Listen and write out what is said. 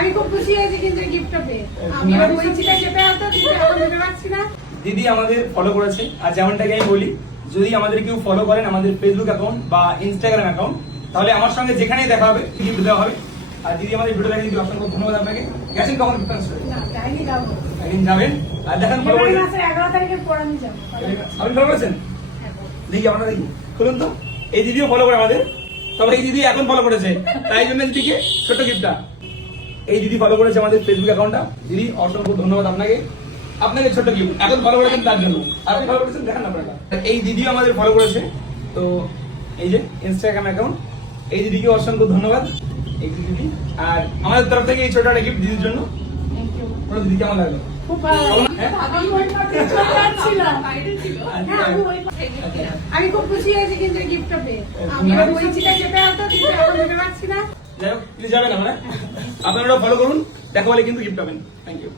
আমি খুব খুশি হয়েছি কিন্তু গিফটটা পেয়ে। আমি বলছিলাম যেতে হতো কিন্তু এখন যেতে পারছি না। দিদি আমাদের ফলো করেছে, আর যেমনটাকে আমি বলি, যদি আমাদের কেউ ফলো করেন আমাদের ফেসবুক অ্যাকাউন্ট বা ইনস্টাগ্রাম অ্যাকাউন্ট, তাহলে আমার সঙ্গে যেখানেই দেখা হবে গিফট দেওয়া হবে। আর দিদি আমাদের ভিডিও দেখে দিদি অসংখ্য ধন্যবাদ আপনাকে। গেছেন কখন না, যাইনি, যাবো। একদিন যাবেন আর দেখেন ফলো ফেব্রুয়ারি করেছেন। মাসের 11 তারিখের পর আমি যাবো। আপনি ফলো করেছেন? দেখি আমরা দেখি, খুলুন তো। এই দিদিও ফলো করে আমাদের, তবে এই দিদি এখন ফলো করেছে, তাই জন্য দিদিকে ছোট্ট গিফটটা। এই দিদি ফলো করেছে আমাদের ফেসবুক অ্যাকাউন্টটা। দিদি অসংখ্য ধন্যবাদ আপনাকে। আপনাকে ছোট্ট গিফট, এখন ফলো করেছেন তার জন্য। আপনি ফলো করেছেন, দেখান আপনারা। এই দিদিও আমাদের ফলো করেছে, তো এই যে ইনস্টাগ্রাম অ্যাকাউন্ট। এই দিদিকে অসংখ্য ধন্যবাদ। এই দিদি, আর আমাদের তরফ থেকে এই ছোট একটা গিফট দিদির জন্য। Thank you. ওটা দিদি কেমন লাগলো? খুব ভালো লাগলো। হ্যাঁ? আমি ওই পাশে চলে যাচ্ছিলাম। হ্যাঁ, আমি খুব খুশি হয়েছি কিন্তু গিফটটা পেয়ে। আমি বলছিলাম যেতে হতো কিন্তু এখন যেতে পারছি না। যাই হোক, প্লিজ যাবেন আমরা। আপনারা ফলো করুন, দেখা হলে কিন্তু গিফট পাবেন। Thank you.